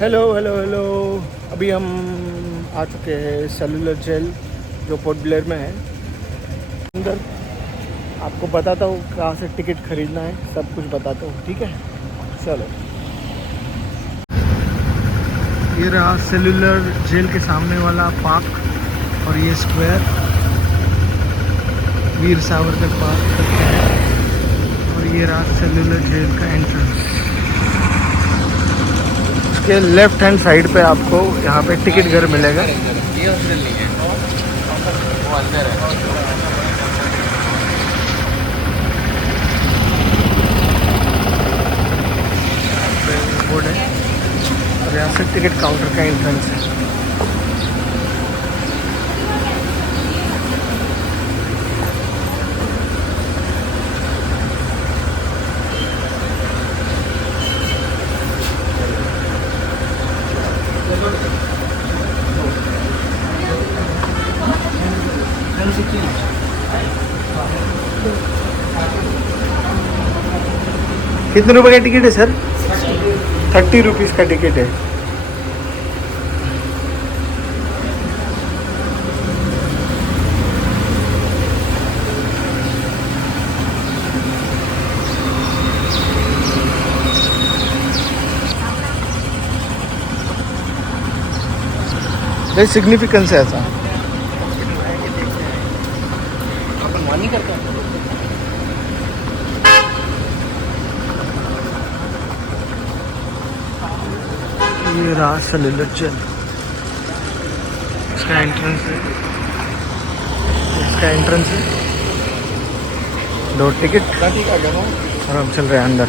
Hello hello hello. अभी हम आ चुके हैं सेलुलर जेल जो पोर्ट ब्लेयर में है। अंदर आपको बताता हूँ कहाँ से टिकट ख़रीदना है, सब कुछ बताता हूँ, ठीक है। चलो, ये रहा सेलुलर जेल के सामने वाला पार्क और ये स्क्वायर वीर सावरकर पार्क करके है। और ये रहा सेलुलर जेल का एंट्रेंस। इसके लेफ्ट हैंड साइड पे आपको यहाँ पे टिकट घर मिलेगा। ये हॉस्टल नहीं है, वो अंदर है। बोर्ड है और यहाँ से टिकट काउंटर का एंट्रेंस है। कितने रुपए का टिकट है सर? 30 रुपीज़ का टिकट है। सिग्निफिकेंस है ऐसा। अपन मानी करते हैं। ये रहा सेलुलर जेल, इसका एंट्रेंस है, इसका एंट्रेंस है। दो टिकट और हम चल रहे हैं अंदर।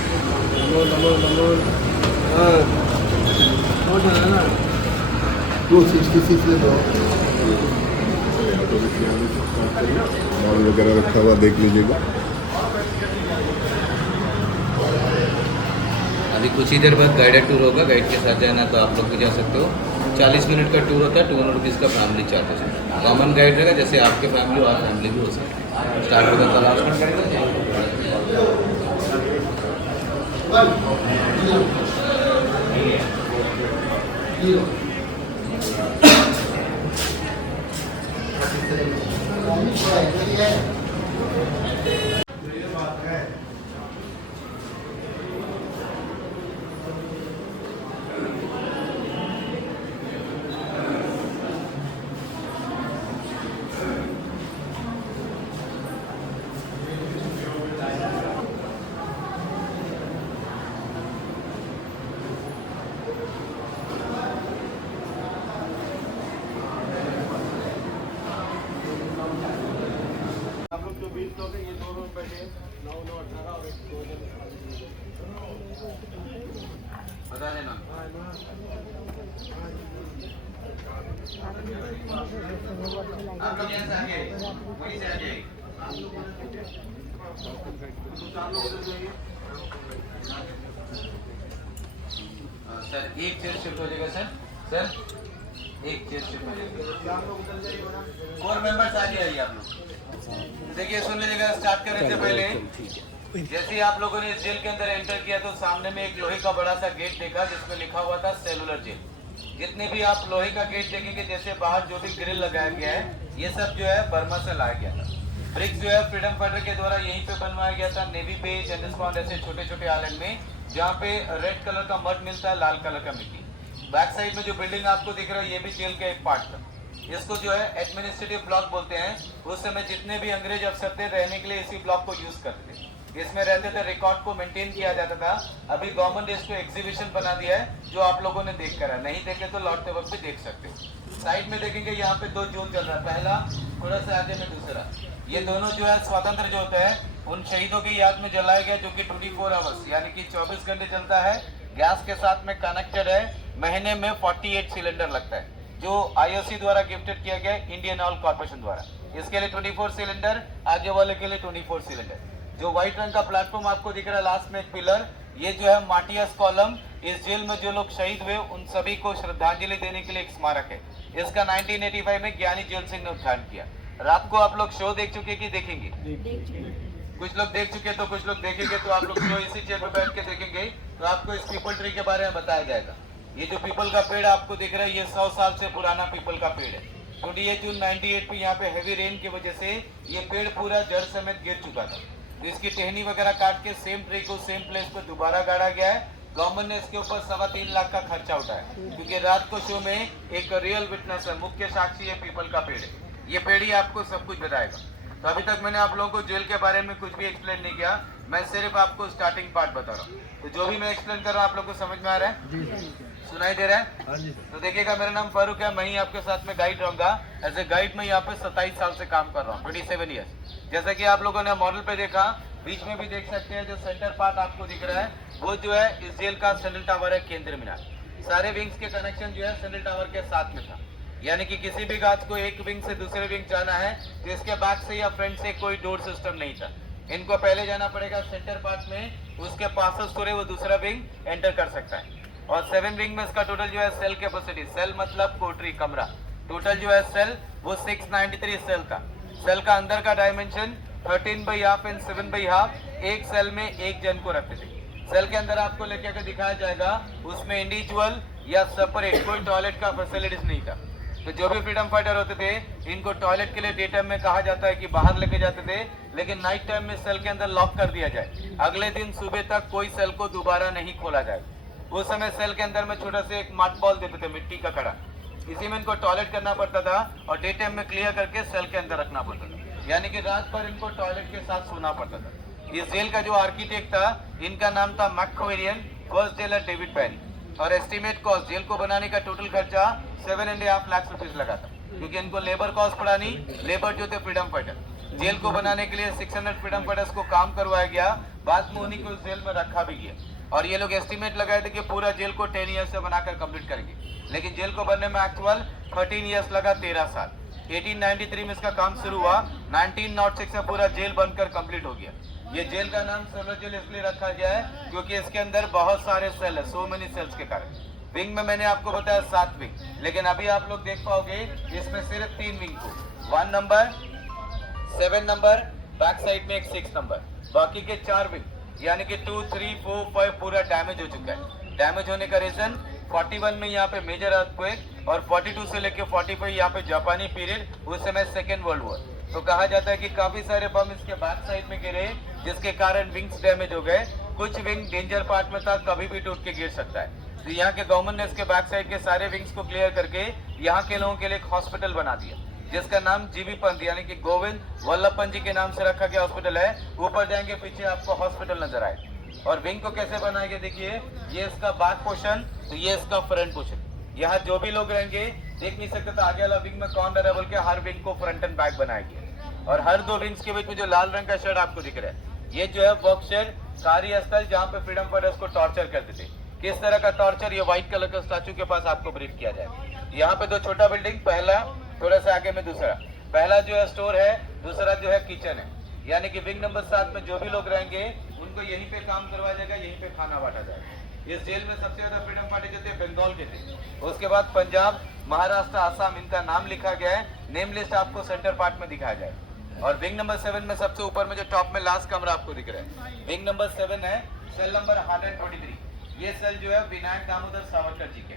माल वगैरह रखा हुआ देख लीजिएगा। अभी कुछ ही देर बाद गाइडेड टूर होगा, गाइड के साथ जाना तो आप लोग भी जा सकते हो। 40 मिनट का टूर होता है, 200 रुपीज़ का फैमिली चार्ज है। कॉमन गाइड रहेगा, जैसे आपके फैमिली हो, आप फैमिली भी हो सकते हैं। स्टार्ट होगा तो लास्ट में बता देना। आप लोग यहाँ से आगे, वहीं से आ जाइए। सर एक चेयर शिफ्ट हो जाएगा सर। सर एक चेयर शिफ्ट हो जाएगा। 4 मेंबर्स आगे आइए आप लोग। देखिए सुन लीजिएगा, स्टार्ट करने से पहले जैसे ही आप लोगों ने इस जेल के अंदर एंटर किया तो सामने में एक लोहे का बड़ा सा गेट देखा जिसमें लिखा हुआ था सेलुलर जेल। जितने भी आप लोहे का गेट देखेंगे, जैसे बाहर जो भी ग्रिल लगाया गया है, ये सब जो है बर्मा से लाया गया था। ब्रिक जो है फ्रीडम फाइटर के द्वारा यहीं पे बनवाया गया था, नेवी पे, जेम्स बॉन्ड ऐसे छोटे छोटे आइलैंड में, जहाँ पे रेड कलर का मड मिलता है, लाल कलर का मिट्टी। बैक साइड में जो बिल्डिंग आपको दिख रहा है, ये भी जेल का एक पार्ट था। इसको जो है एडमिनिस्ट्रेटिव ब्लॉक बोलते हैं। उस समय जितने भी अंग्रेज अफसर थे, रहने के लिए इसी ब्लॉक को यूज करते थे, इसमें रहते थे, रिकॉर्ड को मेंटेन किया जाता था। अभी गवर्नमेंट ने इसको एग्जीबिशन बना दिया है, जो आप लोगों ने देख कर है, नहीं देखे तो लौटते वक्त भी देख सकते हो। साइड में देखेंगे यहाँ पे 2 जोत चल रहा है, पहला थोड़ा सा आगे में दूसरा। ये दोनों जो है स्वतंत्र जोत है, उन शहीदों की याद में जलाया गया, जो कि 24 आवर्स यानी कि 24 घंटे चलता है। गैस के साथ में कनेक्टेड है। महीने में 48 सिलेंडर लगता है, जो IOC द्वारा गिफ्टेड किया गया, इंडियन ऑयल कॉर्पोरेशन द्वारा। इसके लिए 24 सिलेंडर, आगे वाले के लिए 24 सिलेंडर। जो व्हाइट रंग का प्लेटफॉर्म आपको दिख रहा है, लास्ट में एक पिलर, ये जो है मार्टियर्स कॉलम। इस जेल में जो लोग शहीद हुए उन सभी को श्रद्धांजलि देने के लिए एक स्मारक है। इसका 1985 में ज्ञानी जेल सिंह ने उद्घाटन किया। रात को आप लोग शो देख चुके कि देखेंगे? कुछ लोग देख चुके तो कुछ लोग देखेंगे। तो आप लोग शो इसी चेयर पर बैठ के देखेंगे तो आपको इस पीपल ट्री के बारे में बताया जाएगा। ये जो पीपल का पेड़ आपको दिख रहा है, ये 100 साल से पुराना पीपल का पेड़ है। 28 जून 98 पे यहाँ पे हैवी रेन की वजह से ये पेड़ पूरा जड़ समेत गिर चुका था। तो इसकी टहनी वगैरह काट के सेम ट्री को सेम प्लेस पर दोबारा गाड़ा गया है। गवर्नमेंट ने इसके ऊपर 3.25 लाख का खर्चा उठाया, क्योंकि रात को शो में एक रियल विटनेस है, मुख्य साक्षी है पीपल का पेड़ है। ये पेड़ ही आपको सब कुछ बताएगा। तो अभी तक मैंने आप लोगों को जेल के बारे में कुछ भी एक्सप्लेन नहीं किया, मैं सिर्फ आपको स्टार्टिंग पार्ट बता रहा हूँ। तो जो भी मैं एक्सप्लेन कर रहा हूँ आप लोग को समझ में आ रहा है? सुनाई दे रहा है? तो देखिएगा, मेरा नाम फारूक है, मैं ही आपके साथ में गाइड रहूंगा। एज ए गाइड मैं यहाँ पे 27 साल से काम कर रहा हूँ, 27 ईयर्स। जैसा कि आप लोगों ने मॉडल पे देखा, बीच में भी देख सकते हैं जो सेंटर पार्ट आपको दिख रहा है, वो जो है इस जेल का सेंट्रल टावर है, केंद्र मीनार। सारे विंग्स के कनेक्शन जो है सेंट्रल टावर के साथ में था, यानी कि किसी भी गाछ को एक विंग से दूसरे विंग जाना है तो इसके बैक से या फ्रंट से कोई डोर सिस्टम नहीं था। इनको पहले जाना पड़ेगा सेंटर पार्ट में, उसके पास से वो दूसरा विंग एंटर कर सकता है। और 7 विंग में इसका टोटल जो है सेल कैपेसिटी, सेल मतलब कोठरी, कमरा, टोटल जो है सेल वो 693 सेल था। सेल का अंदर का डायमेंशन 13/2 एंड 7/2, एक सेल में एक जन को रखते थे। सेल के अंदर आपको लेके आकर दिखाया जाएगा, उसमें इंडिविजुअल या सेपरेट कोई टॉयलेट का फैसिलिटीज नहीं था। तो जो भी फ्रीडम फाइटर होते थे, इनको टॉयलेट के लिए डे टाइम में कहा जाता है कि बाहर लेके जाते थे, लेकिन नाइट टाइम में सेल के अंदर लॉक कर दिया जाए। अगले दिन सुबह तक कोई सेल को दोबारा नहीं खोला जाए। उस समय सेल के अंदर में छोटा से एक मड बॉल देते थे, मिट्टी का कड़ा, इसी में इनको टॉयलेट करना पड़ता था और डे टाइम में क्लियर करके सेल के अंदर रखना पड़ता था, यानी कि रात भर इनको टॉयलेट के साथ सोना पड़ता था। इस जेल का जो आर्किटेक्ट था, इनका नाम था मैकक्वेरियन, फर्स्ट जेलर डेविड पेरी। और एस्टिमेट कॉस्ट जेल को बनाने का टोटल खर्चा 7.5 लाख रुपीज लगा था, क्योंकि इनको लेबर कॉस्ट पड़ा नहीं। लेबर जो थे फ्रीडम फाइटर, जेल को बनाने के लिए 600 फ्रीडम फाइटर्स को काम करवाया गया, बाद में उन्हीं को इस जेल में रखा भी गया। और ये लोग एस्टिमेट लगाए थे कि पूरा जेल को 10 ईयर्स से बनाकर कंप्लीट करेंगे, लेकिन जेल को बनने में एक्चुअल 13 ईयर्स लगा, 13 साल। 1893 में इसका काम शुरू हुआ, 1906 में पूरा जेल बनकर कंप्लीट हो गया। ये जेल का नाम सेलुलर जेल इसलिए रखा गया है क्योंकि इसके अंदर बहुत सारे सेल है, सो मेनी सेल्स के कारण। विंग में मैंने आपको बताया 7 विंग, लेकिन अभी आप लोग देख पाओगे इसमें सिर्फ 3 विंग को, 1 नंबर, 7 नंबर, बैक साइड में एक 6 नंबर, बाकी के 4 विंग यानी कि 2, 3, 4, 5 पूरा डैमेज हो चुका है। डैमेज होने का रीजन 41 में यहाँ पे मेजर अर्थक्वेक और 42 से लेकर 45 यहाँ पे जापानी पीरियड, उस समय सेकेंड वर्ल्ड वॉर। तो कहा जाता है कि काफी सारे बम इसके बैक साइड में गिरे, जिसके कारण विंग्स डैमेज हो गए। कुछ विंग डेंजर पार्ट में था, कभी भी टूट के गिर सकता है। तो यहाँ के गवर्नमेंट ने इसके बैक साइड के सारे विंग्स को क्लियर करके यहाँ के लोगों के लिए एक हॉस्पिटल बना दिया, जिसका नाम जीबी पंत यानी कि गोविंद वल्लभ पंत जी के नाम से रखा गया हॉस्पिटल है। ऊपर जाएंगे, पीछे आपको हॉस्पिटल नजर आए। और विंग को कैसे बनाएंगे, देखिए ये इसका बैक पोर्शन, तो ये इसका फ्रंट पोर्शन। यहाँ जो भी लोग रहेंगे देख नहीं सकते, तो आगे वाला विंग में कौन डरा, बोल के हर विंग को फ्रंट एंड बैक बनाया गया। और हर 2 विंग्स के बीच में जो लाल रंग का शेड आपको दिख रहा है, ये जो है वर्क शेड, कार्यस्थल जहाँ पे फ्रीडम फाइटर्स को टॉर्चर करते थे। किस तरह का टॉर्चर, ये व्हाइट कलर का स्टैचू के पास आपको ब्रीफ किया जाए। यहाँ पे 2 छोटा बिल्डिंग, पहला थोड़ा सा आगे में दूसरा, पहला जो है स्टोर है, दूसरा जो है किचन है। यानी कि विंग नंबर 7 में जो भी लोग रहेंगे उनको यहीं पे काम करवाया जाएगा, यहीं पे खाना बांटा जाएगा। इस जेल में सबसे ज्यादा फ्रीडम फाइटर जो थे बंगाल के थे, उसके बाद पंजाब, महाराष्ट्र, आसाम, इनका नाम लिखा गया है। नेम लिस्ट आपको सेंटर पार्ट में दिखाया जाए। और विंग नंबर 7 में सबसे ऊपर में जो टॉप में लास्ट कमरा आपको दिख रहा है, विंग नंबर 7 है, सेल नंबर 123। ये सेल जो है विनायक दामोदर सावरकर जी के,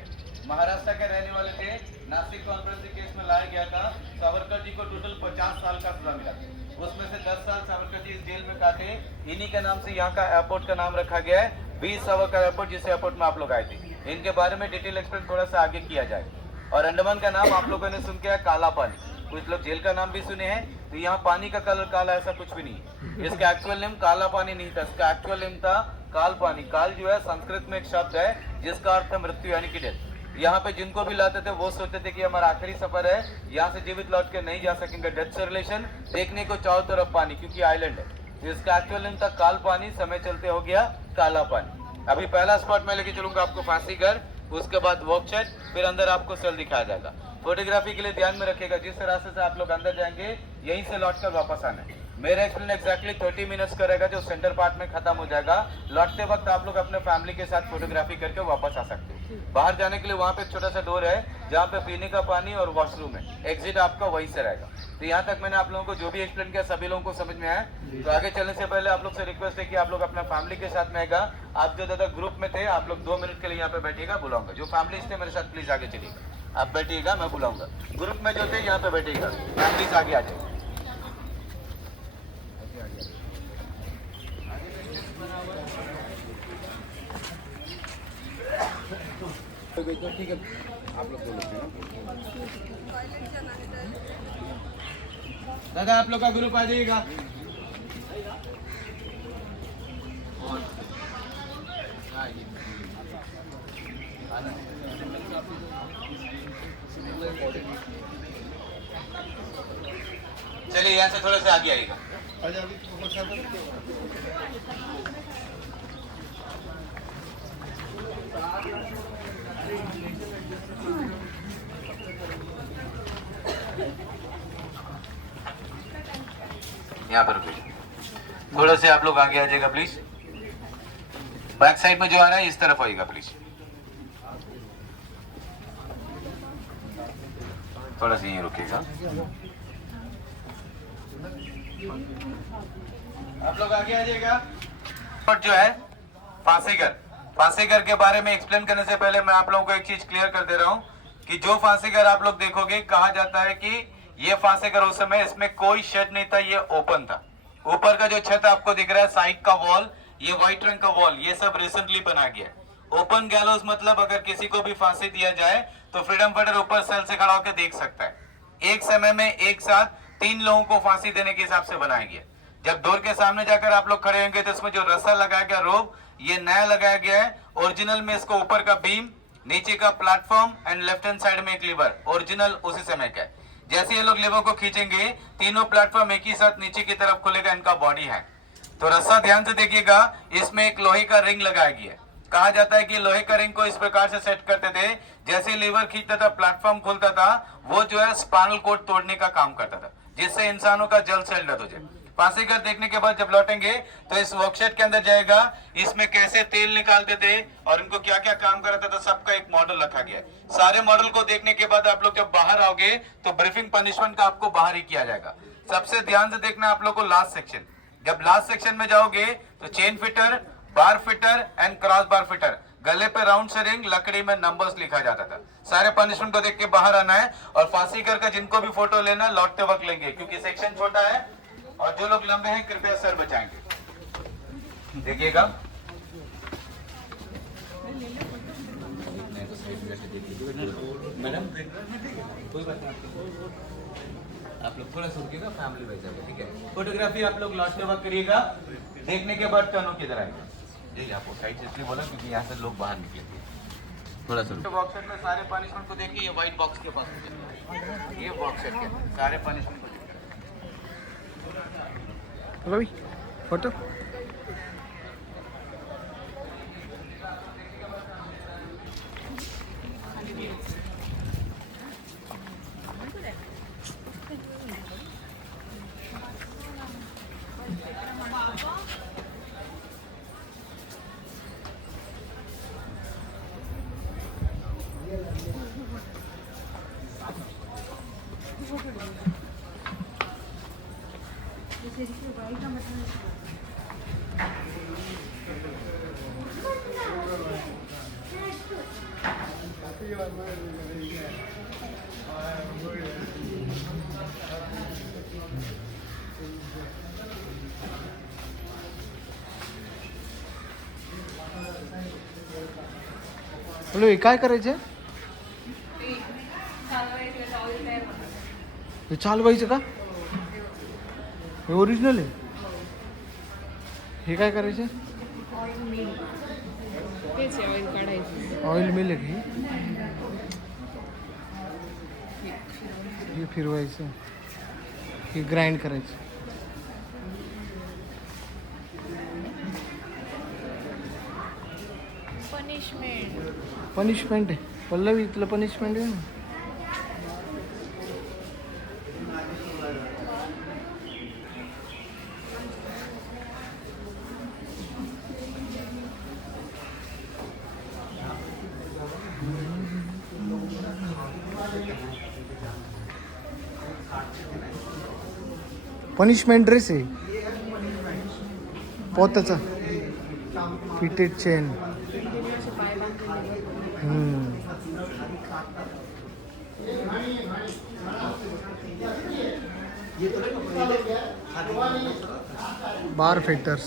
महाराष्ट्र के रहने वाले थे। नासिक कॉन्फ्रेंस के केस में लाया गया था। सावरकर जी को टोटल 50 साल का सजा मिला, उसमें से 10 साल सावरकर जी इस जेल में काटे। इन्हीं के नाम से यहाँ का एयरपोर्ट का नाम रखा गया है, 20 सावरकर एयरपोर्ट, जिस एयरपोर्ट में आप लोग आए थे। इनके बारे में डिटेल एक्सप्लेन थोड़ा सा आगे किया जाए। और अंडमान का नाम आप लोगों ने सुन के काला पानी, कुछ लोग जेल का नाम भी सुने हैं, तो यहाँ पानी का कलर काला ऐसा कुछ भी नहीं है। इसका एक्चुअल नेम काला पानी नहीं था, इसका एक्चुअल नेम था काल पानी। काल जो है संस्कृत में एक शब्द है जिसका अर्थ है मृत्यु यानी कि डेथ। यहाँ पे जिनको भी लाते थे वो सोचते थे कि हमारा आखिरी सफर है, यहाँ से जीवित लौट के नहीं जा सकेंगे। डेथ से रिलेशन देखने को चारों तरफ पानी, क्योंकि आइलैंड है। तो इसका एक्चुअल नेम था काल पानी, समय चलते हो गया काला पानी। अभी पहला स्पॉट मैं लेके चलूंगा आपको फांसी घर, उसके बाद वर्कशॉप, फिर अंदर आपको सेल दिखाया जाएगा। फोटोग्राफी के लिए ध्यान में रखिएगा, जिस रास्ते से आप लोग अंदर जाएंगे यहीं से लौट कर वापस आना है। मेरा एक्सप्लेन एक्जैक्टली 30 मिनट्स करेगा, जो सेंटर पार्ट में खत्म हो जाएगा। लौटते वक्त आप लोग अपने फैमिली के साथ फोटोग्राफी करके वापस आ सकते हो। बाहर जाने के लिए वहाँ पे एक छोटा सा डोर है जहाँ पे पीने का पानी और वॉशरूम है, एग्जिट आपका वहीं से रहेगा। तो यहाँ तक मैंने आप लोगों को जो भी एक्सप्लेन किया सभी लोगों को समझ में आया। तो आगे चलने से पहले आप लोग से रिक्वेस्ट है कि आप लोग अपना फैमिली के साथ में आएगा। आप जो दादा ग्रुप में थे आप लोग 2 मिनट के लिए यहाँ पे बैठिएगा, बुलाऊंगा। जो फैमिली थे मेरे साथ प्लीज आगे चलिएगा, आप बैठिएगा, मैं बुलाऊंगा। ग्रुप में जो थे यहाँ पे बैठिएगा, फैमिलीज आगे आ जाए। ठीक है, आप लोग बोलो दादा, आप लोग का ग्रुप आ जाइएगा। चलिए यहाँ से थोड़ा सा आगे आइएगा। यहाँ पर रुकिए, थोड़ा से आप लोग आगे आ जाएगा प्लीज। बैक साइड में जो आ रहा है इस तरफ आइएगा प्लीज, थोड़ा सा यहीं रुकिएगा। आप लोग आगे आ जाइएगा। और जो है फांसीगर के बारे में एक्सप्लेन करने से पहले मैं आप लोगों को एक चीज क्लियर कर दे रहा हूँ कि जो फांसीगर आप लोग देखोगे, कहा जाता है कि ये फांसीगर उस समय इसमें कोई शेड नहीं था, ये ओपन था। ऊपर का जो छत आपको दिख रहा है, साइड का वॉल, ये व्हाइट रंग का वॉल, ये सब रिसेंटली बना गया। ओपन गैलोस मतलब अगर किसी को भी फांसी दिया जाए तो फ्रीडम फाइटर ऊपर सेल से खड़ा होकर देख सकता है। एक समय में एक साथ 3 लोगों को फांसी देने के हिसाब से बनाया गया। जब डोर के सामने जाकर आप लोग खड़े होंगे तो इसमें जो रस्सा लगाया गया, रोप, ये नया लगाया गया है। ओरिजिनल में इसको ऊपर का बीम, नीचे का platform and left hand side में एक लीवर, ओरिजिनल उसी समय का है। जैसे ये लोग लीवर को खींचेंगे, तीनों प्लेटफॉर्म एक ही साथ नीचे की तरफ खुलेगा, इनका बॉडी है। तो रस्सा ध्यान से देखिएगा, इसमें एक लोहे का रिंग लगाया गया है। कहा जाता है कि लोहे का रिंग को इस प्रकार से सेट करते थे, जैसे लीवर खींचता था प्लेटफॉर्म खुलता था, वो जो है स्पाइनल कोड तोड़ने का काम करता था, जिससे इंसानों का जल्द से जल्द हो जाए। फांसीगर देखने के बाद जब लौटेंगे तो इस वर्कशॉप के अंदर जाएगा, इसमें कैसे तेल निकालते थे और इनको क्या क्या काम कराता था, सबका एक मॉडल रखा गया है। सारे मॉडल को देखने के बाद आप लोग जब बाहर आओगे तो ब्रीफिंग पनिशमेंट का आपको बाहर ही किया जाएगा। सबसे ध्यान से देखना आप लोग को लास्ट सेक्शन। जब लास्ट सेक्शन में जाओगे तो chain fitter, bar fitter and cross bar fitter, गले पे राउंड से रिंग, लकड़ी में नंबर्स लिखा जाता था। सारे पनिशमेंट को देख के बाहर आना है। और फांसीगर का जिनको भी फोटो लेना लौटते वक्त लेंगे, क्योंकि सेक्शन छोटा है और जो लोग लंबे हैं कृपया सर बचाएंगे। देखिएगा, मैडम कोई बात नहीं, आप लोग थोड़ा सा रुकिएगा, फैमिली बैठेगा, ठीक है। फोटोग्राफी आप लोग लौटते वक्त करिएगा। देखने के बाद टर्न किधर आएगा, जी आपको साइड से इसलिए बोला क्योंकि यहाँ से लोग बाहर निकलेंगे। थोड़ा सा बॉक्स सेट में सारे पनिशमेंट को देखिए, ये व्हाइट बॉक्स के पास मुझे ये बॉक्स सेट के सारे पनिशमेंट को रवि फोटो बोलो, हे काय करायचं? हे चालवायचं का? हे ओरिजिनल आहे. हे काय करायचं? ऑइल मिल आहे की हे फिरवायचं, हे ग्राइंड करायचं. पनिशमेंट आहे पल्लवी, इथलं पनिशमेंट आहे ना. पनिशमेंट ड्रेस आहे पोताचा फिटेड चेन. बार फिटर्स.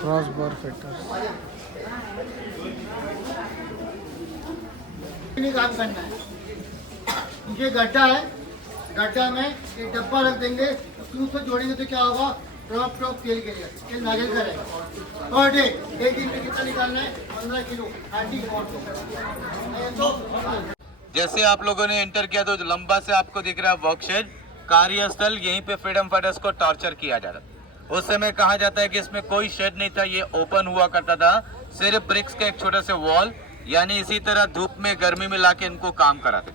Cross bar fitters. काम करना है. ये गड्ढा है, गड्ढा में एक डब्बा रख देंगे, उसको उसको जोड़ेंगे तो क्या होगा, टॉप टॉप तेल के लिए तेल नारियल का रहेगा. पर डे एक दिन में कितना निकालना है, 15 किलो हार्डी तो. जैसे आप लोगों ने एंटर किया तो लंबा से आपको दिख रहा है वर्कशेड, कार्यस्थल. यहीं पे फ्रीडम फाइटर्स को टॉर्चर किया जा रहा था. उस समय कहा जाता है कि इसमें कोई शेड नहीं था, ये ओपन हुआ करता था, सिर्फ ब्रिक्स का एक छोटा सा वॉल, यानी इसी तरह धूप में गर्मी में लाके इनको काम कराते थे.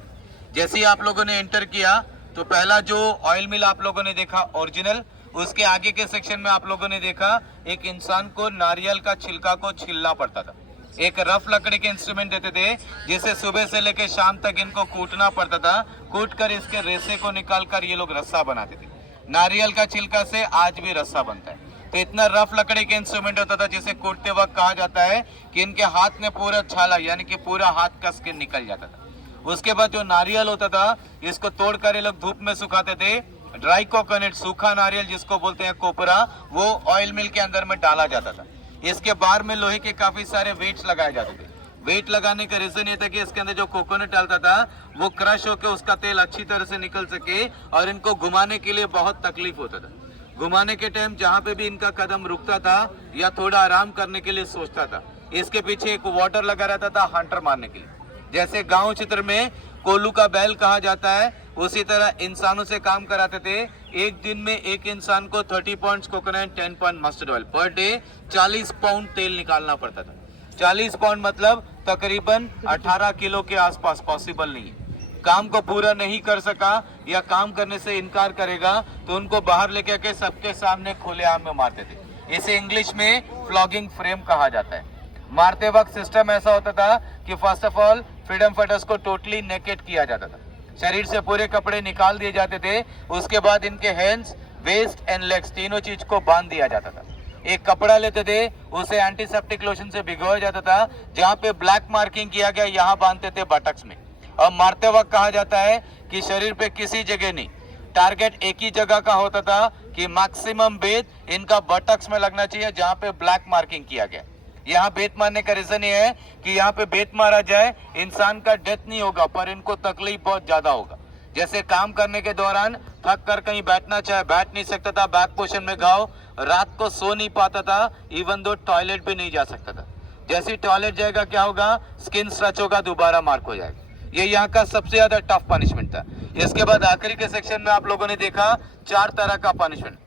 जैसे ही आप लोगों ने एंटर किया तो पहला जो ऑयल मिल आप लोगों ने देखा ओरिजिनल, उसके आगे के सेक्शन में आप लोगों ने देखा एक इंसान को नारियल का छिलका को छीलना पड़ता था. एक रफ लकड़ी के इंस्ट्रूमेंट देते थे जिसे सुबह से लेकर शाम तक इनको कूटना पड़ता था. कूट कर इसके रेसे को निकाल कर ये लोग रस्सा बनाते थे. नारियल का छिलका से आज भी रस्सा बनता है. तो इतना रफ लकड़ी के इंस्ट्रूमेंट होता था जिसे कूटते वक्त कहा जाता है कि इनके हाथ में पूरा छाला यानी कि पूरा हाथ का स्किन निकल जाता था. उसके बाद जो नारियल होता था इसको तोड़कर ये लोग धूप में सुखाते थे. ड्राई कोकोनट सूखा नारियल जिसको बोलते हैं कोपरा, वो ऑयल मिल के अंदर में डाला जाता था. इसके बाहर में लोहे के काफी सारे वेट्स लगाए जाते थे. वेट लगाने का रीजन ये था कि इसके अंदर जो कोकोनट डालता था वो क्रश होकर उसका तेल अच्छी तरह से निकल सके, और इनको घुमाने के लिए बहुत तकलीफ होता था. घुमाने के टाइम जहाँ पे भी इनका कदम रुकता था या थोड़ा आराम करने के लिए सोचता था, इसके पीछे एक वाटर लगा रहता था हंटर मारने के लिए. जैसे गांव क्षेत्र में कोल्लू का बैल कहा जाता है, उसी तरह इंसानों से काम कराते थे. एक दिन में एक इंसान को 30 pound coconut, 10 pound mustard oil per day, 40 pound तेल निकालना पड़ता था. 40 पाउंड मतलब तकरीबन 18 किलो के आसपास. पॉसिबल नहीं है. काम को पूरा नहीं कर सका या काम करने से इनकार करेगा तो उनको बाहर लेके आके सबके सामने खुलेआम में मारते थे. इसे इंग्लिश में फ्लॉगिंग फ्रेम कहा जाता है. मारते वक्त सिस्टम ऐसा होता था कि first of all freedom fighters को टोटली नेकेड किया जाता था. शरीर से पूरे कपड़े निकाल दिए जाते थे. उसके बाद इनके हैंड्स, वेस्ट एंड लेग्स तीनों चीज को बांध दिया जाता था. एक कपड़ा लेते थे, उसे एंटीसेप्टिक लोशन से भिगोया जाता था. जहाँ पे ब्लैक मार्किंग किया गया यहाँ बांधते थे बटक्स में. और मारते वक्त कहा जाता है कि शरीर पे किसी जगह नहीं, टारगेट एक ही जगह का होता था कि मैक्सिमम बेत इनका बटक्स में लगना चाहिए जहाँ पे ब्लैक मार्किंग किया गया. यहाँ बेत मारने का रीजन ये है कि यहाँ पे बेत मारा जाए इंसान का डेथ नहीं होगा पर इनको तकलीफ बहुत ज्यादा होगा. जैसे काम करने के दौरान थक कर कहीं बैठना चाहे बैठ नहीं सकता था, बैक पोर्शन में घाव, रात को सो नहीं पाता था, इवन दो टॉयलेट भी नहीं जा सकता था. जैसे टॉयलेट जाएगा क्या होगा, स्किन स्ट्रेच होगा, दोबारा मार्क हो जाएगा. ये यहाँ का सबसे ज्यादा टफ पनिशमेंट था. इसके बाद आखिरी के सेक्शन में आप लोगों ने देखा 4 तरह का पनिशमेंट.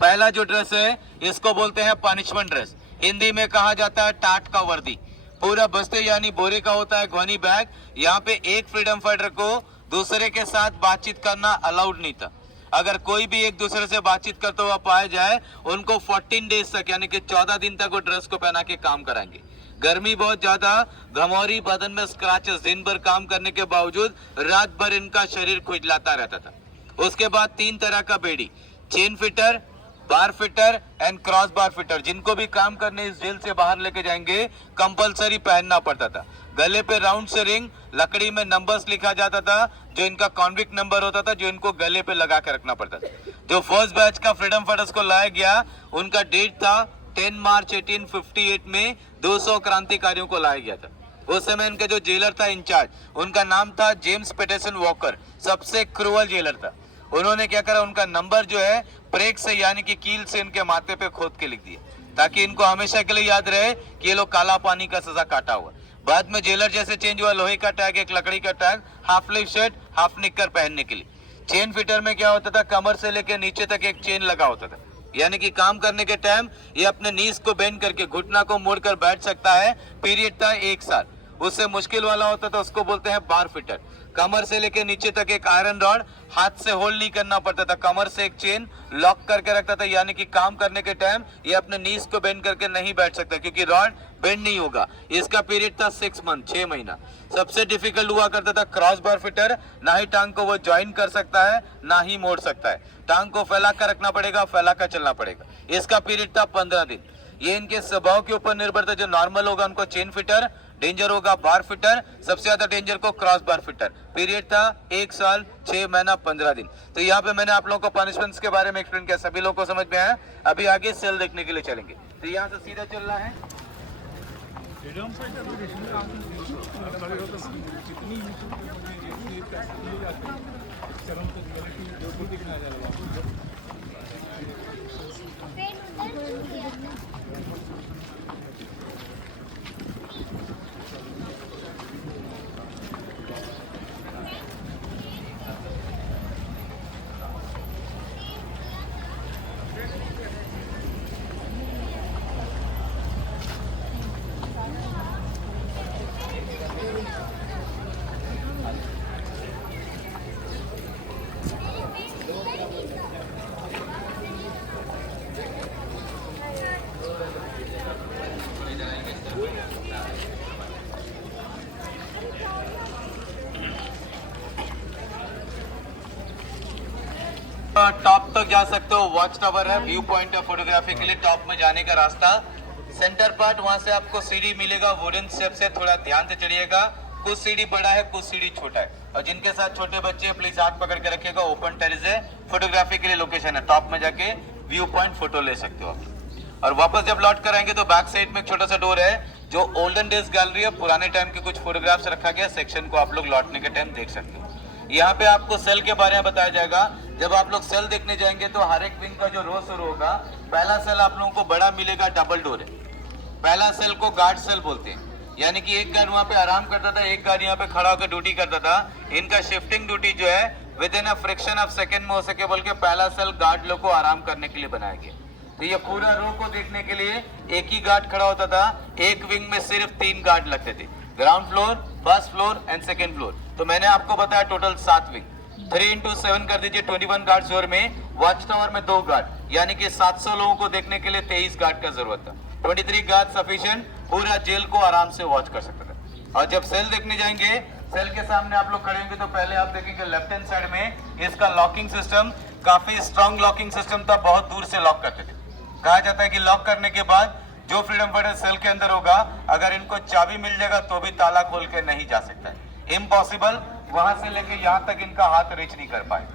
पहला जो ड्रेस है इसको बोलते हैं पनिशमेंट ड्रेस. हिंदी में कहा जाता है टाट का वर्दी. पूरा बस्ते यानी बोरे का होता है घोनी बैग. यहाँ पे एक फ्रीडम फाइटर को दूसरे के साथ बातचीत करना अलाउड नहीं था. अगर कोई भी एक दूसरे से बातचीत करता हुआ पाया जाए उनको 14 डेज तक यानी कि 14 दिन तक वो ड्रेस को पहना के काम कराएंगे. गर्मी बहुत ज्यादा, घमौरी, बदन में स्क्रैचेस, दिन भर काम करने के बावजूद रात भर इनका शरीर खुजलाता रहता था. उसके बाद 3 तरह का बेड़ी, chain fitter, bar fitter and cross bar fitter, जिनको भी काम करने इस जेल से बाहर लेके जाएंगे कंपलसरी पहनना पड़ता था. गले पे राउंड से रिंग, लकड़ी में नंबर्स लिखा जाता था जो इनका कॉन्विक्ट नंबर होता था, जो इनको गले पे लगा के रखना पड़ता था. जो फर्स्ट बैच का फ्रीडम फाइटर्स को लाया गया उनका डेट था 10 मार्च 1858 में 200 क्रांतिकारियों को लाया गया था. उस समय इनका जो जेलर था इंचार्ज, उनका नाम था जेम्स पेटरसन वॉकर. सबसे क्रूअल जेलर था. उन्होंने क्या करा, उनका नंबर जो है ब्रेक से यानी कि कील से इनके माथे पे खोद के लिख दिया ताकि इनको हमेशा के लिए याद रहे कि ये लोग काला पानी का सजा काटा हुआ. बाद में जेलर जैसे चेंज हुआ, लोहे का टैग, एक लकड़ी का tag, half sleeve shirt, half निक्कर पहनने के लिए. चेन फिटर में क्या होता था, कमर से लेकर नीचे तक एक चेन लगा होता था, यानी कि काम करने के टाइम ये अपने नीज को बेंड करके घुटना को मोड़कर बैठ सकता है. पीरियड था 1 साल. उससे मुश्किल वाला होता था उसको बोलते हैं बार फिटर. कमर से लेके नीचे तक एक आयरन रॉड, हाथ से होल्ड नहीं करना पड़ता था, कमर से एक चेन लॉक करके रखता था, यानी कि काम करने के टाइम ये अपने नीज को बेंड करके नहीं बैठ सकता क्योंकि रॉड बेंड नहीं होगा। इसका पीरियड था 6 मंथ, 6 महीना। सबसे डिफिकल्ट हुआ करता था क्रॉस बार फिटर, ना ही टांग को वो ज्वाइन कर सकता है ना ही मोड़ सकता है, टांग को फैला कर रखना पड़ेगा, फैला कर चलना पड़ेगा। इसका पीरियड था 15 दिन। ये इनके स्वभाव के ऊपर निर्भर था, जो नॉर्मल होगा उनको चेन फिटर, डेंजर होगा बार फिटर, सबसे ज्यादा डेंजर को क्रॉस बार फिटर। पीरियड था 1 साल 6 महीना 15 दिन। तो यहाँ पे मैंने आप लोगों को पनिशमेंट्स के बारे में एक्सप्लेन किया, सभी लोगों को समझ में आया। अभी आगे सेल देखने के लिए चलेंगे। तो यहाँ से सीधा चलना है। टॉप तक जा सकते हो, वॉच टावर है, व्यू पॉइंट है फोटोग्राफी के लिए। टॉप में जाने का रास्ता, सेंटर पार्ट, वहां से आपको सीढ़ी मिलेगा वुडन स्टेप से, थोड़ा ध्यान से चढ़िएगा। कुछ सीढ़ी बड़ा है, कुछ सीढ़ी छोटा है, और जिनके साथ छोटे बच्चे हैं प्लीज हाथ पकड़ के रखिएगा। ओपन टेरेस है, फोटोग्राफी के लिए लोकेशन है। टॉप में जाके व्यू पॉइंट फोटो ले सकते हो आप। और वापस जब लौट कर आएंगे तो बैक साइड में एक छोटा सा डोर है, जो ओल्डन डेज गैलरी है, पुराने टाइम के कुछ फोटोग्राफ्स रखा गया सेक्शन को आप लोग लौटने के टाइम देख सकते हो। यहाँ पे आपको सेल के बारे में बताया जाएगा। जब आप लोग सेल देखने जाएंगे तो हर एक विंग का जो रो शुरू होगा, पहला सेल आप लोगों को बड़ा मिलेगा, डबल डोर है। पहला सेल को गार्ड सेल बोलते हैं, यानी कि एक गार्ड वहाँ पे आराम करता था, एक गार्ड यहाँ पे खड़ा होकर ड्यूटी करता था। इनका शिफ्टिंग ड्यूटी जो है with in a fraction of second में हो सके बोल के पहला सेल गार्ड लोग को आराम करने के लिए बनाया गया। तो ये पूरा रो को देखने के लिए एक ही गार्ड खड़ा होता था। एक विंग में सिर्फ 3 गार्ड लगते थे, ground floor, first floor and second floor. तो मैंने आपको बताया टोटल 7 विंग, 3 into 7 कर दीजिए, 21 गार्ड जोर में। वॉच टावर में 2 गार्ड, यानी कि 700 लोगों को देखने के लिए 23 गार्ड का जरूरत था। 23 गार्ड सफिशिएंट पूरा जेल को आराम से वॉच कर सकता था। और जब सेल देखने जाएंगे, सेल के सामने आप लोग खड़े होंगे तो पहले आप देखेंगे लेफ्ट हैंड साइड में इसका लॉकिंग सिस्टम काफी स्ट्रॉन्ग लॉकिंग सिस्टम था, बहुत दूर से लॉक करते थे। कहा जाता है कि लॉक करने के बाद जो फ्रीडम फाइटर सेल के अंदर होगा, अगर इनको चाबी मिल जाएगा तो भी ताला खोल के नहीं जा सकता है, इम्पॉसिबल। वहां से लेके यहाँ तक इनका हाथ रीच नहीं कर पाए।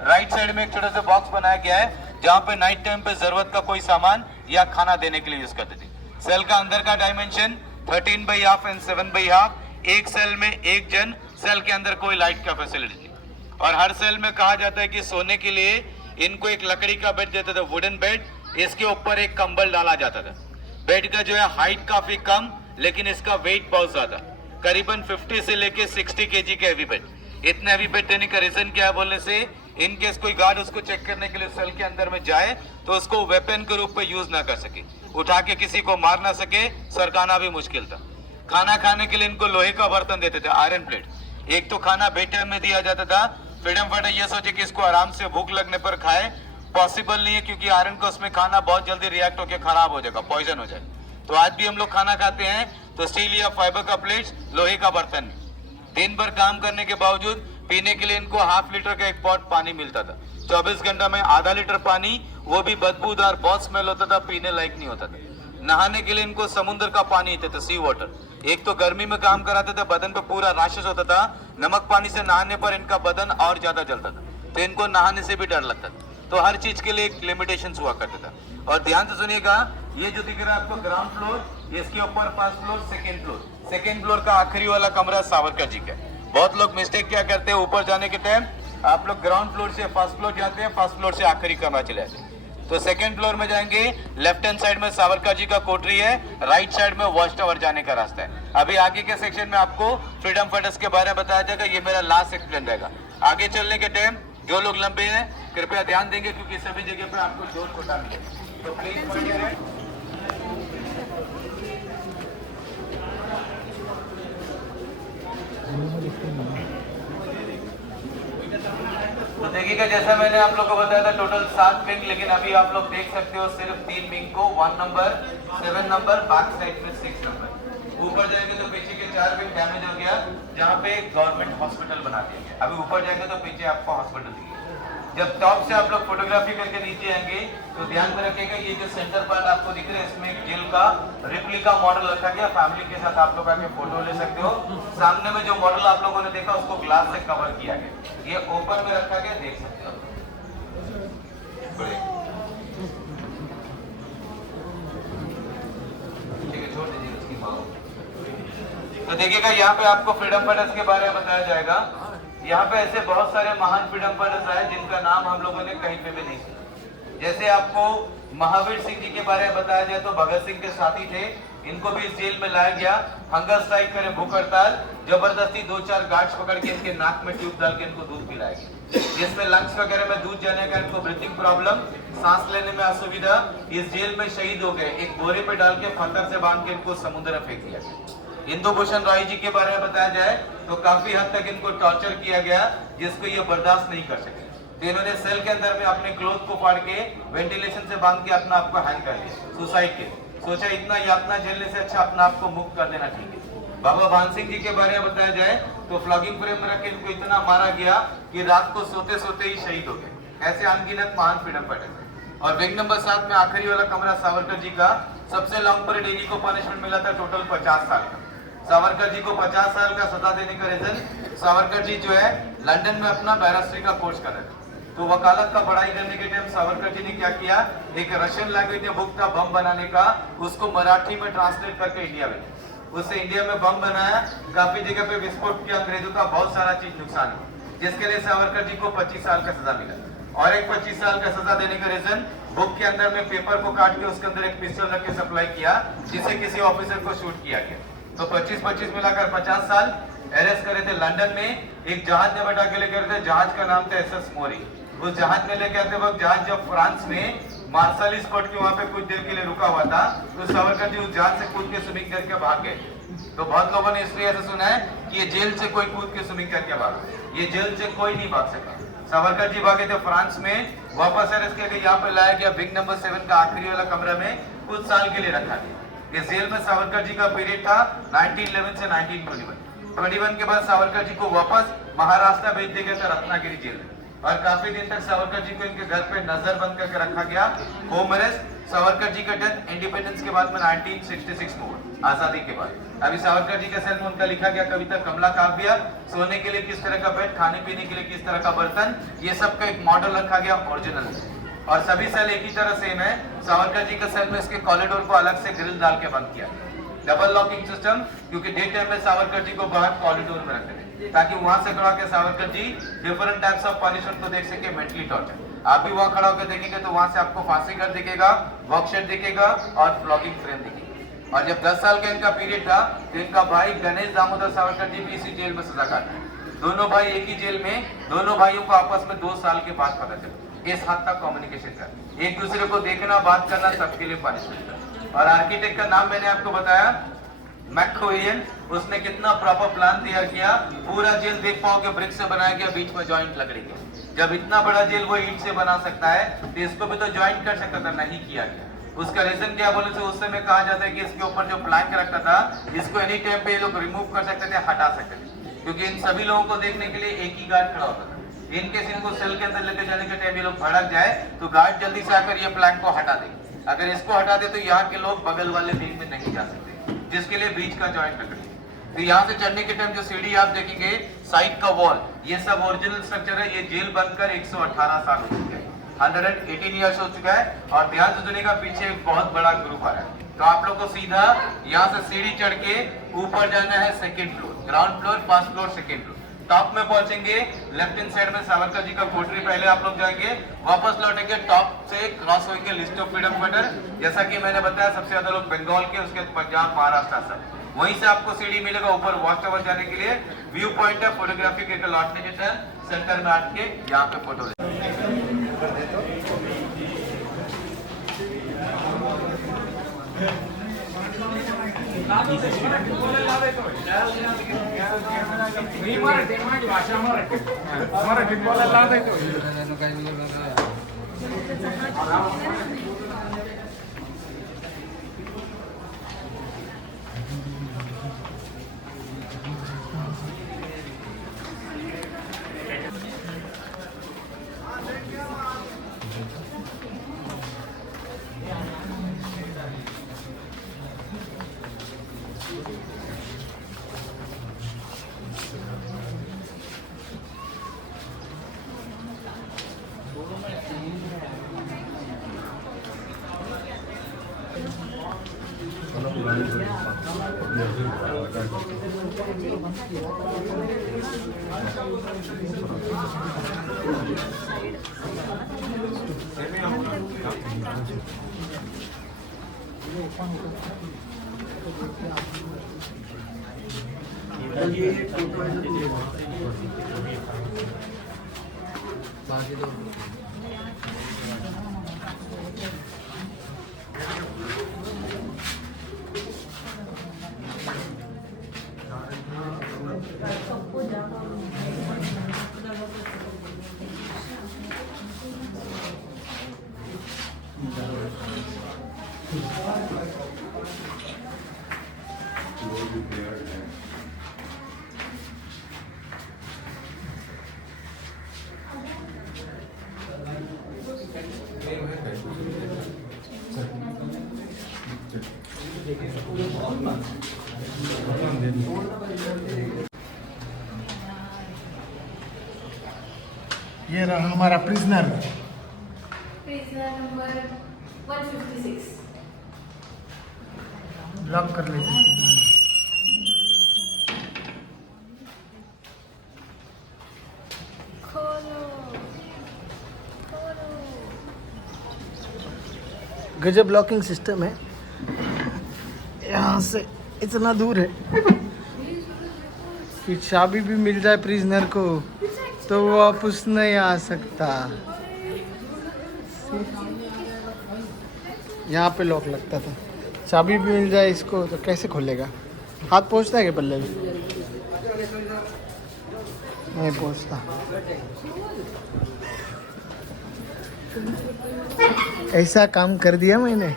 राइट साइड में एक छोटा सा बॉक्स बनाया गया है, जहाँ पे नाइट टाइम पे जरूरत का कोई सामान या खाना देने के लिए यूज करते थे। सेल का अंदर का डायमेंशन 13/2 एंड 7/2। एक सेल में एक जन, सेल के अंदर कोई लाइट का फैसिलिटी थी। और हर सेल में कहा जाता है कि सोने के लिए इनको एक लकड़ी का बेड देते थे, वुडन बेड। इसके ऊपर एक कंबल डाला जाता था। बेड का जो है हाइट काफी कम, लेकिन इसका वेट बहुत ज्यादा, करीबन 50 से लेके 60 kg का हैवी बेड। इतने हैवी बेड देने का रीजन क्या है बोलने से, इन केस कोई गार्ड उसको चेक करने के लिए सेल के अंदर में जाए तो उसको वेपन के रूप में यूज ना कर सके, उठा के किसी को मार ना सके, सरकाना भी मुश्किल था। खाना खाने के लिए इनको लोहे का बर्तन देते थे, आयरन प्लेट। एक तो खाना बे टाइम में दिया जाता था। फ्रीडम फाइटर ये सोचे कि इसको आराम से भूख लगने पर खाए, पॉसिबल नहीं है, क्योंकि आयरन को उसमें खाना बहुत जल्दी रिएक्ट होकर खराब हो जाएगा, पॉइजन हो जाएगा। तो आज भी हम लोग खाना खाते हैं तो स्टील या फाइबर का प्लेट्स, लोहे का बर्तन। दिन भर काम करने के बावजूद पीने के लिए इनको 1/2 लीटर का एक पॉट पानी मिलता था। 24 घंटा में आधा लीटर पानी, वो भी बदबूदार, बहुत स्मेल होता था, पीने लायक नहीं होता था। नहाने के लिए इनको समुद्र का पानी देते थे, सी वाटर। एक तो गर्मी में काम कराते थे, बदन पे पूरा रैशेस होता था, नमक पानी से नहाने पर इनका बदन और ज्यादा जलता था, तो इनको नहाने से भी डर लगता था। तो हर चीज के लिए एक लिमिटेशन हुआ करता था। और ध्यान से सुनिएगा, ये जो दिख रहा है आपको ग्राउंड फ्लोर, इसके ऊपर first floor, second floor. Second floor का आखिरी वाला कमरा सावरकर जी का। बहुत लोग मिस्टेक क्या करते हैं, ऊपर जाने के टाइम आप लोग ग्राउंड फ्लोर से फर्स्ट फ्लोर जाते हैं, फर्स्ट फ्लोर से आखिरी कमरा चले जाते हैं। तो सेकेंड फ्लोर में जाएंगे, लेफ्ट हैंड साइड में सावरकर जी का कोठरी है, राइट साइड में वॉच टावर जाने का रास्ता है। अभी आगे के सेक्शन में आपको फ्रीडम फाइटर्स के बारे में बताया जाएगा, ये मेरा लास्ट एक्सप्लेन रहेगा। आगे चलने के टाइम जो लोग लंबे हैं कृपया ध्यान देंगे, क्योंकि सभी जगह पे आपको जोर छोटा मिलेगा। तो प्लीज तो देखिएगा जैसा मैंने आप लोग को बताया था टोटल 7 विंग, लेकिन अभी आप लोग देख सकते हो सिर्फ 3 विंग को, 1 नंबर, 7 नंबर, बैक साइड में 6 नंबर। ऊपर जाएंगे तो पीछे के 4 विंग डैमेज हो गया, जहाँ पे गवर्नमेंट हॉस्पिटल बना दिया गया। अभी ऊपर जाएंगे तो पीछे आपको हॉस्पिटल दिखेगा। जब टॉप से आप लोग फोटोग्राफी करके नीचे आएंगे तो ध्यान में रखिएगा ये जो सेंटर पार्ट आपको दिख रहा है इसमें एक जेल का रेप्लिका मॉडल रखा गया। फैमिली के साथ आप लोग आके फोटो ले सकते हो। सामने में जो मॉडल आप लोगों ने देखा उसको ग्लास से कवर किया गया, ये ओपन में रखा गया, देख सकते हो। ठीक है, छोड़ दीजिए उसकी मांग। तो देखिएगा यहाँ पे आपको फ्रीडम फाइटर्स के बारे में बताया जाएगा। यहाँ पे ऐसे बहुत सारे महान फ्रीडम फाइटर्स आए जिनका नाम हम लोगों ने कहीं पे भी नहीं सुना। जैसे आपको महावीर सिंह जी के बारे में बताया जाए तो भगत सिंह के साथी थे, इनको भी इस जेल में लाया गया। हंगर स्ट्राइक करे, भूख हड़ताल, जबरदस्ती 2-4 गार्ड्स पकड़ के इनके नाक में ट्यूब डाल के इनको दूध पिलाया गया, जिसमें लंग्स वगैरह में दूध जाने का इनको ब्रीथिंग प्रॉब्लम, सांस लेने में असुविधा। इस जेल में शहीद हो गए, एक बोरे पे डाल के पत्थर से बांध के इनको समुद्र में फेंक दिया गया। इंदु भूषण रॉय जी के बारे में बताया जाए तो काफी हद तक इनको टॉर्चर किया गया, जिसको ये बर्दाश्त नहीं कर सके, तो इन्होंने सेल के अंदर में अपने क्लोथ को फाड़ के वेंटिलेशन से बांध के अपना आपको हैंग कर लिया, सुसाइड के। सोचा इतना यातना झेलने से अच्छा अपना आपको मुक्त कर देना ठीक है। बाबा भान सिंह जी के बारे में बताया जाए तो फ्लॉगिंग फ्रेम में रख के इनको इतना मारा गया कि रात को सोते सोते ही शहीद हो गए। ऐसे अनगिनत महान फ्रीडम फाइटर थे। और विंग नंबर 7 में आखिरी वाला कमरा सावरकर जी का, सबसे लॉन्ग पीरियड इन्हीं को पनिशमेंट मिला था, टोटल 50 साल का। सावरकर जी को 50 साल का सजा देने का रीजन, सावरकर जी जो है लंदन में अपना बैरिस्ट्री का कोर्स कर रहे थे। तो वकालत का पढ़ाई करने के टाइम सावरकर जी ने क्या किया, एक रशियन लैंग्वेज में बुक था बम बनाने का, उसको मराठी में ट्रांसलेट करके इंडिया में, उससे इंडिया में बम बनाया। काफी जगह पे विस्फोट किया, अंग्रेजों का बहुत सारा चीज नुकसान हुआ, जिसके लिए सावरकर जी को 25 साल का सजा मिला। और एक 25 साल का सजा देने का रीजन, बुक के अंदर में पेपर को काट के उसके अंदर एक पिस्टल रख के सप्लाई किया, जिससे किसी ऑफिसर को शूट किया गया। तो 25-25 मिलाकर 50 साल। अरेस्ट करे थे लंदन में, एक जहाज में बैठा के लेकर थे, जहाज का नाम था एसएस मोरी। उस जहाज में लेके आते वक्त जहाज जब फ्रांस में मार्शल स्पॉट के वहां पे कुछ देर के लिए रुका हुआ था, तो सावरकर जी उस जहाज से कूद के स्विमिंग करके भाग गए। तो बहुत लोगों ने इसलिए ऐसा सुना है कि ये जेल से कोई कूद के स्विमिंग करके भागा, ये जेल से कोई नहीं भाग सका। सावरकर जी भागे थे फ्रांस में, वापस अरेस्ट करके यहाँ पे लाया गया। विंग नंबर 7 का आखिरी वाला कमरा में कुछ साल के लिए रखा गया। इस जेल में सावरकर जी का पीरियड था 1911 से 1921। के बाद सावरकर जी को वापस महाराष्ट्र भेज दिया गया था, रत्नागिरी जेल में। और काफी दिन तक सावरकर जी को इनके घर पे नजर बंद करके रखा गया, होम अरेस्ट। सावरकर जी का डेथ इंडिपेंडेंस के बाद में 1966 में हुआ, आजादी के बाद। अभी सावरकर जी के सेल में उनका लिखा गया कविता कमला काव्य, सोने के लिए किस तरह का बेड, खाने पीने के लिए किस तरह का बर्तन, ये सब का एक मॉडल रखा गया ओरिजिनल। और सभी सेल एक ही तरह सेम है। सावरकर जी के सेल में इसके कॉरिडोर को अलग से ग्रिल डाल के बंद किया, डबल लॉकिंग सिस्टम, क्योंकि डे टाइम में सावरकर जी को बाहर कॉरिडोर में रखते थे, ताकि वहां से खड़ा के Savarkar ji different types of punishment को देख सके, मेंटली टॉर्चर। आप भी वहां खड़ा होकर देखेंगे तो वहां से आपको फांसी घर दिखेगा, वर्कशेड दिखेगा और फ्लॉगिंग फ्रेम दिखेगी। और जब 10 साल का इनका पीरियड था तो इनका भाई गणेश दामोदर सावरकर जी भी इसी जेल में सजा काटे। दोनों भाई एक ही जेल में, दोनों भाइयों को आपस में 2 साल के बाद पता चला। इस हद तक कम्युनिकेशन कर, एक दूसरे को देखना, बात करना, सबके लिए पनिशमेंट। और आर्किटेक्ट का नाम मैंने आपको बताया, मैककोरियन। उसने कितना प्रॉपर प्लान तैयार किया, पूरा जेल देख पाओगे ब्रिक से बनाया गया, बीच में जॉइंट लकड़ी के। जब इतना बड़ा जेल वो ईंट से बना सकता है तो इसको भी तो जॉइंट कर सकता था, नहीं किया गया। उसका रीजन क्या बोले तो उस समय कहा जाता है कि इसके ऊपर जो प्लैंक रखता था, इसको एनी टाइम पे ये लोग रिमूव कर सकते थे, हटा सकते थे, क्योंकि इन सभी लोगों को देखने के लिए एक ही गार्ड खड़ा होता था। इनकेस इनको सेल के अंदर लेके जाने के टाइम ये लोग भड़क जाए तो गार्ड जल्दी से आकर ये प्लैंक को हटा दे। अगर इसको हटा दे तो यहाँ के लोग बगल वाले विंग में नहीं जा सकते, जिसके लिए बीच का जॉइंट लकड़ी। तो यहाँ से चढ़ने के टाइम जो सीढ़ी आप देखेंगे, साइड का वॉल, ये सब ओरिजिनल स्ट्रक्चर है। ये जेल बनकर 118 साल हो चुके हैं, 118 ईयर्स हो चुका है। और ध्यान से सुनिएगा, पीछे एक बहुत बड़ा ग्रुप आ रहा है। तो आप लोग को सीधा यहाँ से सीढ़ी चढ़ के ऊपर जाना है, second floor, ground floor, first floor, second floor. Top में पहुंचेंगे, लेफ्ट हैंड साइड में सावरकर जी का कोठरी, पहले आप लोग जाएंगे, वापस लौटेंगे, टॉप से क्रॉस होंगे लिस्ट ऑफ फ्रीडम फाइटर। जैसा कि मैंने बताया सबसे ज्यादा लोग बंगाल के, उसके पंजाब, महाराष्ट्र सब। वहीं से आपको सीढ़ी मिलेगा ऊपर वॉच टावर जाने के लिए। व्यू पॉइंट है, फोटोग्राफी के लौटने के टाइम सेंटर में आके यहाँ पे फोटो ले। ये रहा हमारा प्रिजनर। Prisoner number 156। लॉक कर लेते हैं। खोलो खोलो। गजब लॉकिंग सिस्टम है। यहाँ से इतना दूर है कि चाबी भी मिल जाए प्रिजनर को तो वो वापस नहीं आ सकता। यहाँ पे लॉक लगता था, चाबी भी मिल जाए इसको तो कैसे खोलेगा? हाथ पहुँचता है क्या पल्ले भी? नहीं पहुँचता। ऐसा काम कर दिया मैंने।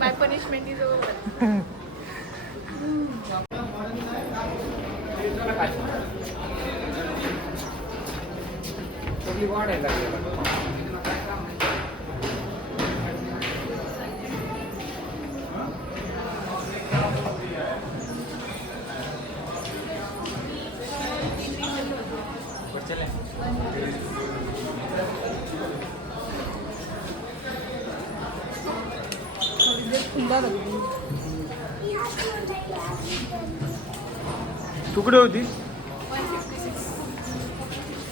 My punishment is over. तुकडे होती 156.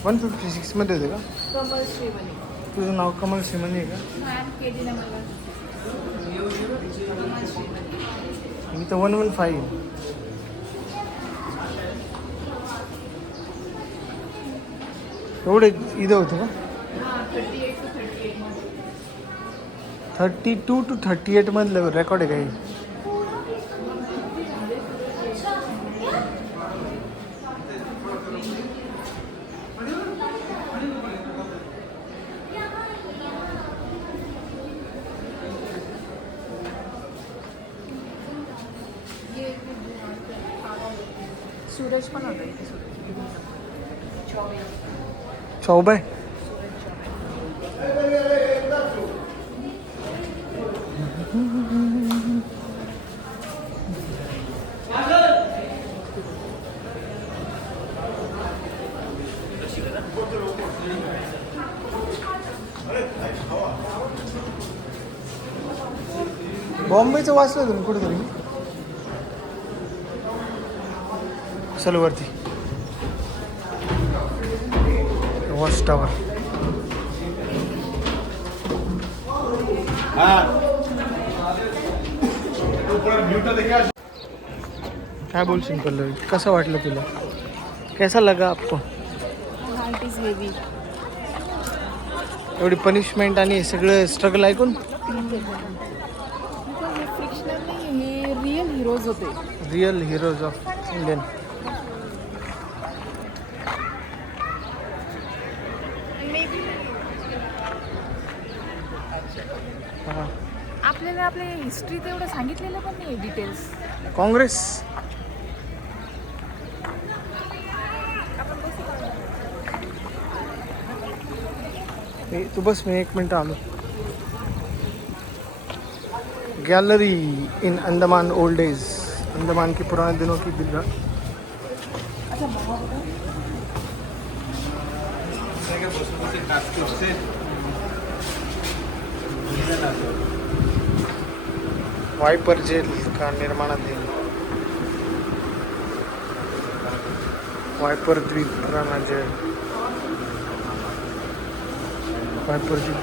156 मध्ये होते का? कमल श्रीवली. तुझं नाव कमल सिमनी आहे का? Ma'am KD number 1. कमल श्रीवली. मी तर 115. एवढे इथं होतं का? हां 38 to 38 मध्ये. 32 to 38 मधलं रेकॉर्ड आहे काही? सूरज पण होता इथे. सूरज चौबे. चौबे बॉम्बेचं वाचलं तुम्ही कुठेतरी? चल वरती वॉच टावर. काय बोलशील पल्लवी? कसं वाटलं तुला? कैसा लगा आपको? Heart is heavy. एवढी पनिशमेंट आणि हे सगळं स्ट्रगल ऐकून बिकॉज हे फ्रिक्शनल नाही, हे रिअल हिरोज होते. Real heroes of Indian. हां. आपल्याला आपल्या हिस्ट्री तेवढं सांगितलेलं पण नाही डिटेल्स. काँग्रेस तू बस मी 1 मिनट आलो. गैलरी इन अंडमान ओल्ड डेज. अंडमान के पुराने दिनों की दिल. वाइपर जेल का निर्माणाधीन. वाइपर द्वीप पुराना जेल. वाइपर द्वीप